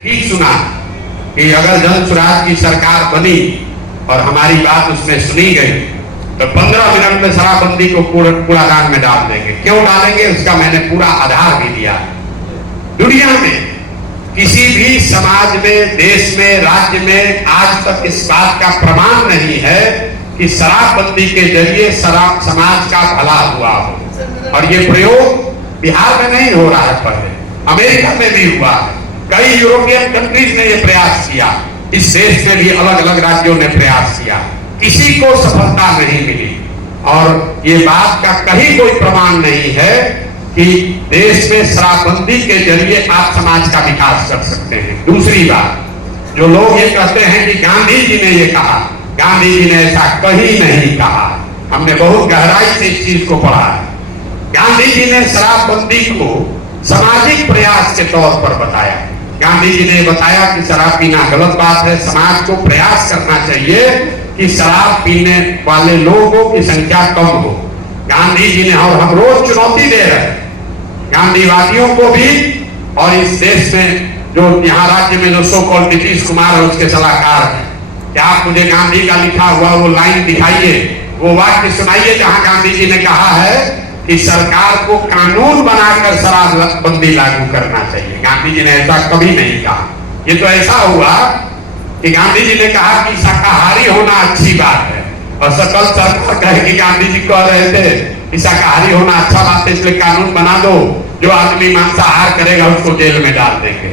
ठीक सुना कि अगर जन स्वराज की सरकार बनी और हमारी बात उसमें सुनी गई तो 15 मिनट में शराबबंदी को कूड़ादान में डाल देंगे। क्यों डालेंगे उसका मैंने पूरा आधार भी दिया। दुनिया में किसी भी समाज में, देश में, राज्य में आज तक इस बात का प्रमाण नहीं है कि शराबबंदी के जरिए शराब समाज का भला हुआ हो। और ये प्रयोग बिहार में नहीं हो रहा है, पहले अमेरिका में भी हुआ है, कई यूरोपियन कंट्रीज ने यह प्रयास किया, इस देश में भी अलग अलग राज्यों ने प्रयास किया, किसी को सफलता नहीं मिली। और ये बात का कहीं कोई प्रमाण नहीं है कि देश में शराबबंदी के जरिए आप समाज का विकास कर सकते हैं। दूसरी बात, जो लोग ये कहते हैं कि गांधी जी ने ये कहा, गांधी जी ने ऐसा कहीं नहीं कहा। हमने बहुत गहराई से इस चीज को पढ़ा है। गांधी जी ने शराबबंदी को सामाजिक प्रयास के तौर पर बताया। गांधी जी ने बताया कि शराब पीना गलत बात है, समाज को प्रयास करना चाहिए कि शराब पीने वाले लोगों की संख्या कम हो। गांधी जी ने, और हम रोज चुनौती दे रहे हैं गांधीवादियों को भी, और इस देश में जो यहाँ राज्य में जो सो कॉल्ड नीतीश कुमार है उसके सलाहकार हैं, क्या आप मुझे गांधी का लिखा हुआ वो लाइन दिखाइए, वो वाक्य सुनाइए जहां गांधी जी ने कहा है कि सरकार को कानून बनाकर शराबबंदी लागू करना चाहिए। गांधी जी ने ऐसा कभी नहीं कहा। ये तो ऐसा हुआ कि गांधी जी ने कहा कि शाकाहारी होना अच्छी बात है, और सकल सरकार कहे कि गांधी जी कह रहे थे कि शाकाहारी होना अच्छा बात है, इसलिए कानून बना दो, जो आदमी मांसाहार करेगा उसको जेल में डाल देंगे।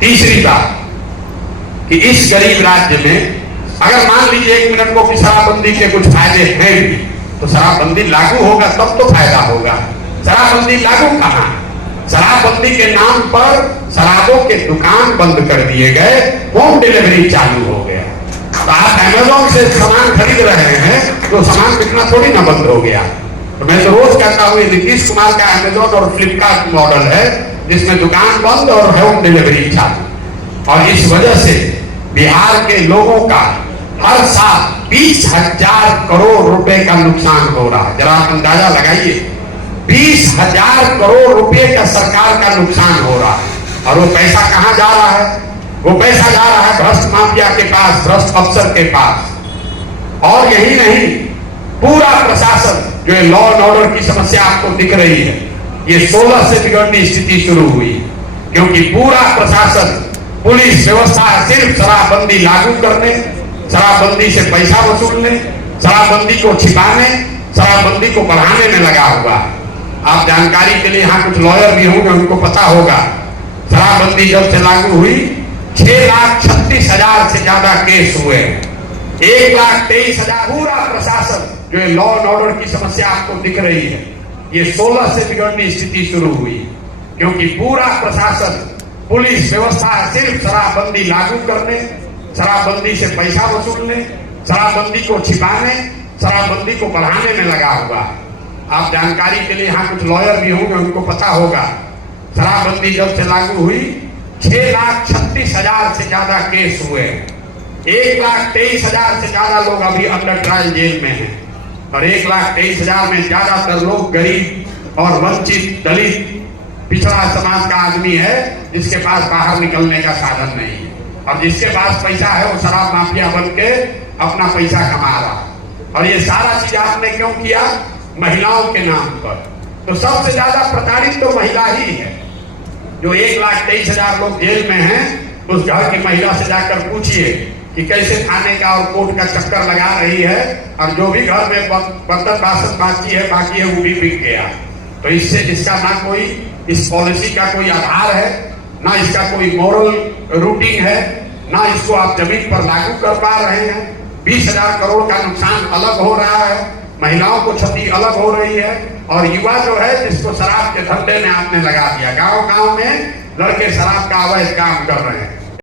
तीसरी बात कि इस गरीब राज्य में अगर मान लीजिए एक मिनट को कि शराबबंदी के कुछ फायदे हैं भी, तो शराबबंदी लागू होगा तब तो फायदा होगा। शराबबंदी लागू कहाँ? शराबबंदी के नाम पर शराबों के दुकान बंद कर दिए गए, होम डिलीवरी चालू हो गया। तो आप अमेजोन से सामान खरीद रहे हैं तो सामान बिकना थोड़ी ना बंद हो गया। तो मैं तो रोज कहता हूँ नीतीश कुमार का अमेजोन और फ्लिपकार्ट मॉडल है जिसमें दुकान बंद और होम डिलीवरी चालू। और इस वजह से बिहार के लोगों का हर साल 20,000 करोड़ रुपए का नुकसान हो रहा है। जरा आप अंदाजा लगाइए, 20,000 करोड़ रुपए का सरकार का नुकसान हो रहा है। और वो पैसा कहां जा रहा है? वो पैसा जा रहा है भ्रष्ट माफिया के पास, भ्रष्ट अफसर के पास। और यही नहीं, पूरा प्रशासन जो है, लॉ एंड ऑर्डर की समस्या आपको दिख रही है, ये 16 से बिगड़ती स्थिति शुरू हुई, क्योंकि पूरा प्रशासन, पुलिस व्यवस्था सिर्फ शराबबंदी लागू करने, शराबबंदी से पैसा वसूलने, शराबबंदी को छिपाने, शराबबंदी को बढ़ाने में लगा हुआ। आप जानकारी के लिए यहाँ कुछ लॉयर भी होंगे, उनको पता होगा, शराबबंदी जब से लागू हुई 6,36,000 से ज्यादा केस हुए, 1,23,000। पूरा प्रशासन जो है, लॉ एंड ऑर्डर की समस्या आपको दिख रही है, ये 16 से बिगड़नी स्थिति शुरू हुई, क्योंकि पूरा प्रशासन, पुलिस व्यवस्था सिर्फ शराबबंदी लागू करने, शराबबंदी से पैसा वसूलने, शराबबंदी को छिपाने, शराबबंदी को बढ़ाने में लगा हुआ। आप जानकारी के लिए यहाँ कुछ लॉयर भी होंगे, उनको पता होगा, शराबबंदी जब से लागू हुई 6,36,000 से ज्यादा केस हुए, 1,23,000 से ज्यादा लोग अभी अंडर ट्रायल जेल में हैं, और 1,23,000 में ज्यादातर लोग गरीब और वंचित, दलित, पिछड़ा समाज का आदमी है, जिसके पास बाहर निकलने का साधन नहीं है, और जिसके पास पैसा है वो शराब माफिया बन के अपना पैसा कमा रहा। और ये सारा चीज आपने क्यों किया? महिलाओं के नाम पर। तो सबसे ज्यादा प्रताड़ित तो महिला ही है। जो 1,23,000 लोग जेल में हैं, उस घर की महिला से जाकर पूछिए कि कैसे थाने का और कोर्ट का चक्कर लगा रही है, और जो भी घर में बर्तन बासन बाकी है वो भी बिक गया। तो इससे इसका ना कोई इस पॉलिसी का कोई आधार है, ना इसका कोई मॉरल रूटिंग है, ना इसको आप जमीन पर लागू कर पा रहे हैं। 20,000 करोड़ का नुकसान अलग हो रहा है, महिलाओं को क्षति अलग हो रही है, और युवा जो है जिसको शराब के धंधे में आपने लगा दिया। गांव गांव में लड़के शराब का अवैध काम कर रहे हैं।